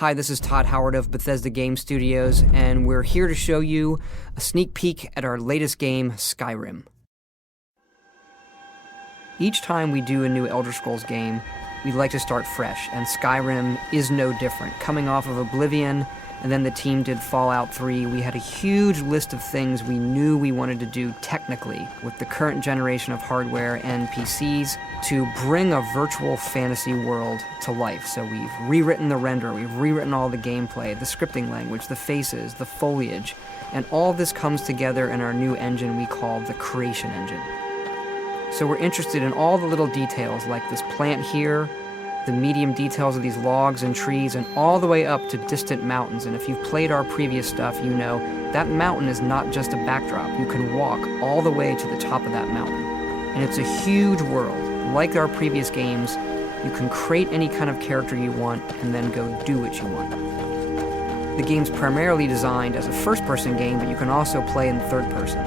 Hi, this is Todd Howard of Bethesda Game Studios, and we're here to show you a sneak peek at our latest game, Skyrim. Each time we do a new Elder Scrolls game, we like to start fresh, and Skyrim is no different. Coming off of Oblivion, and then the team did Fallout 3, we had a huge list of things we knew we wanted to do technically with the current generation of hardware and PCs to bring a virtual fantasy world to life. So we've rewritten the render, we've rewritten all the gameplay, the scripting language, the faces, the foliage, and all this comes together in our new engine we call the Creation Engine. So we're interested in all the little details like this plant here, the medium details of these logs and trees, and all the way up to distant mountains. And if you've played our previous stuff, you know that mountain is not just a backdrop. You can walk all the way to the top of that mountain. And it's a huge world. Like our previous games, you can create any kind of character you want and then go do what you want. The game's primarily designed as a first-person game, but you can also play in third person.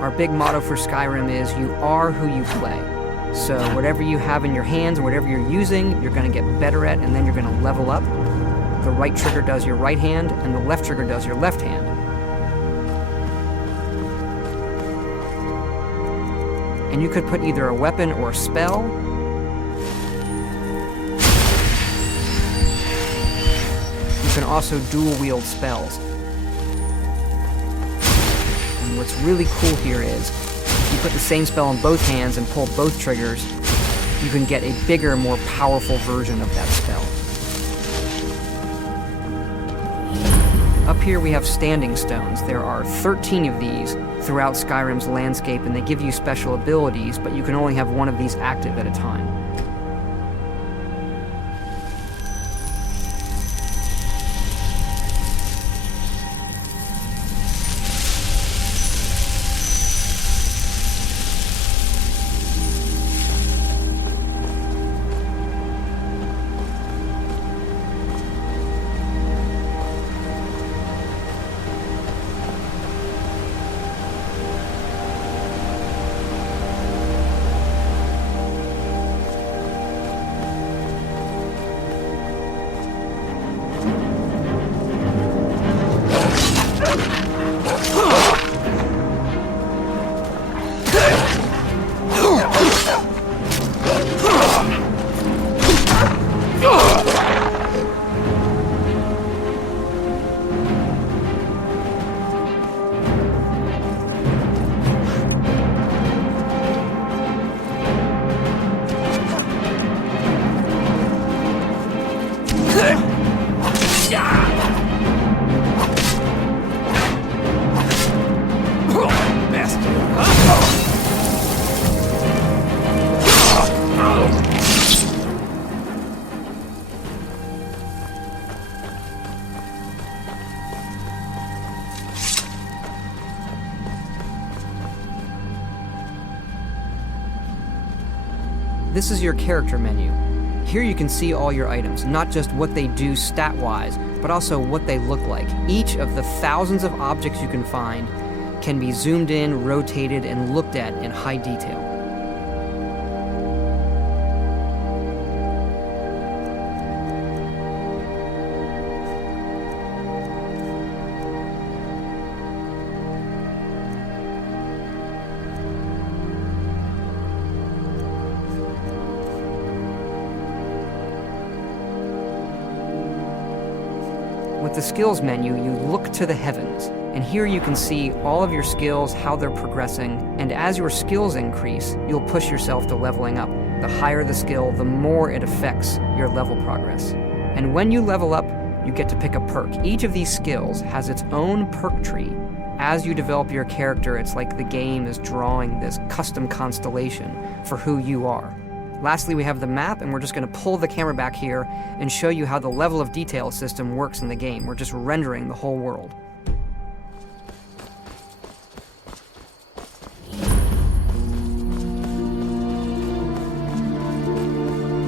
Our big motto for Skyrim is, you are who you play. So whatever you have in your hands, whatever you're using, you're going to get better at, and then you're going to level up. The right trigger does your right hand, and the left trigger does your left hand. And you could put either a weapon or a spell. You can also dual-wield spells. What's really cool here is, if you put the same spell in both hands and pull both triggers, you can get a bigger, more powerful version of that spell. Up here we have standing stones. There are 13 of these throughout Skyrim's landscape, and they give you special abilities, but you can only have one of these active at a time. This is your character menu. Here you can see all your items, not just what they do stat-wise, but also what they look like. Each of the thousands of objects you can find can be zoomed in, rotated, and looked at in high detail. With the skills menu, you look to the heavens, and here you can see all of your skills, how they're progressing, and as your skills increase, you'll push yourself to leveling up. The higher the skill, the more it affects your level progress. And when you level up, you get to pick a perk. Each of these skills has its own perk tree. As you develop your character, it's like the game is drawing this custom constellation for who you are. Lastly, we have the map, and we're just going to pull the camera back here and show you how the level of detail system works in the game. We're just rendering the whole world.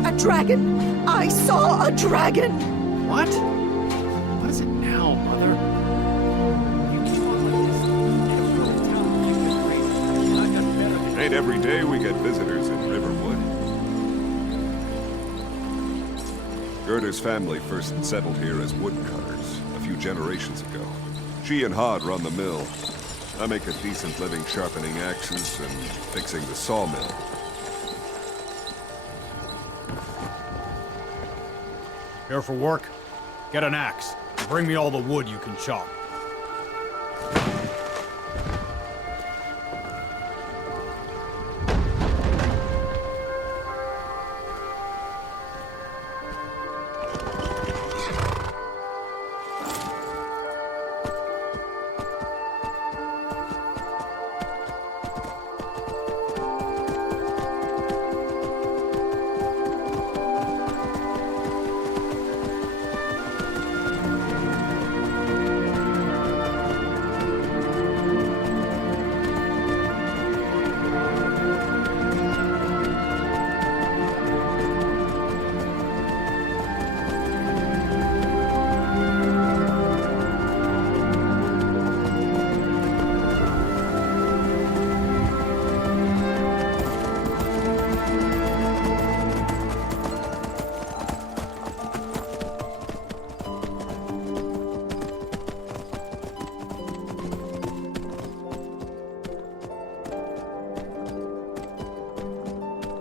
A dragon! I saw a dragon! What? What is it now, Mother? You keep on like this, it'll go to town and think you're crazy. I got better than Ain't every day we get visitors in Riverwood. Gerda's family first settled here as woodcutters a few generations ago. She and Hod run the mill. I make a decent living sharpening axes and fixing the sawmill. Here for work? Get an axe. And bring me all the wood you can chop.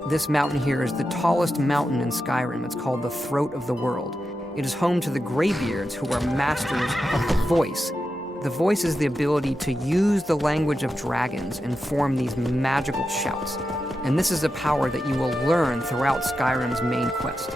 This mountain here is the tallest mountain in Skyrim. It's called the Throat of the World. It is home to the Greybeards, who are masters of the voice. The voice is the ability to use the language of dragons and form these magical shouts. And this is a power that you will learn throughout Skyrim's main quest.